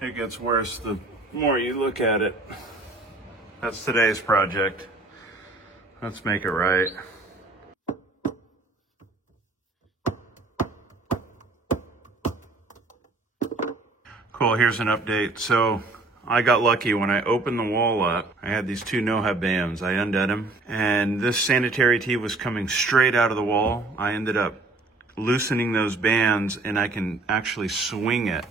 it gets worse the more you look at it. That's today's project. Let's make it right. Cool, here's an update. So I got lucky when I opened the wall up. I had these two no-hub bands. I undid them, and this sanitary tee was coming straight out of the wall. I ended up loosening those bands, and I can actually swing it.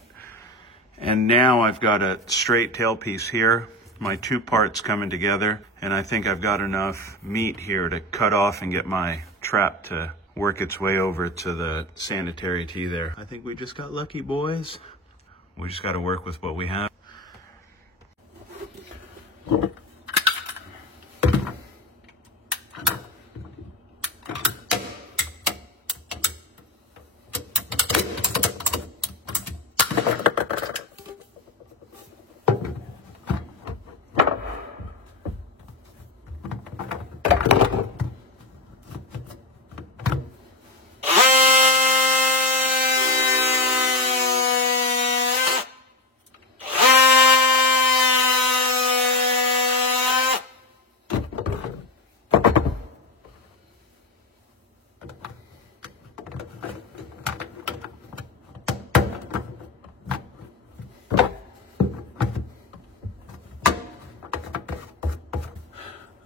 And now I've got a straight tailpiece here, my two parts coming together, and I think I've got enough meat here to cut off and get my trap to work its way over to the sanitary tee there. I think we just got lucky, boys. We just got to work with what we have.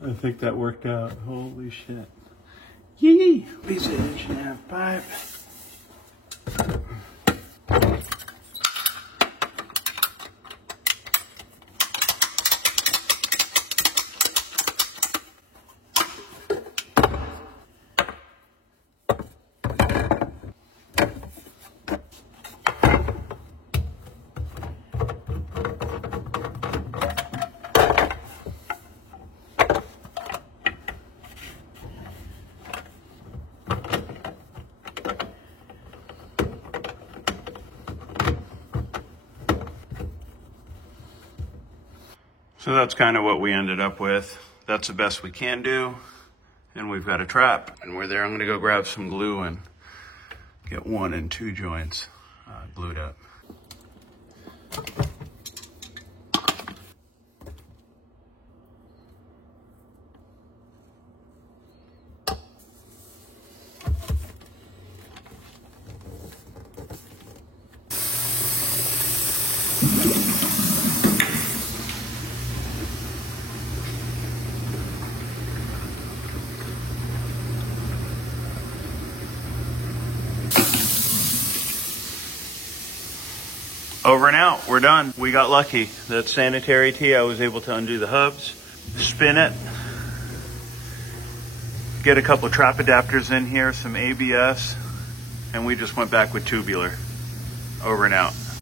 I think that worked out. Holy shit. Yee! Piece of 1.5 pipe. So that's kind of what we ended up with. That's the best we can do. And we've got a trap. And we're there. I'm gonna go grab some glue and get 1 and 2 joints glued up. Over and out, we're done. We got lucky. That sanitary tee, I was able to undo the hubs, spin it, get a couple of trap adapters in here, some ABS, and we just went back with tubular. Over and out.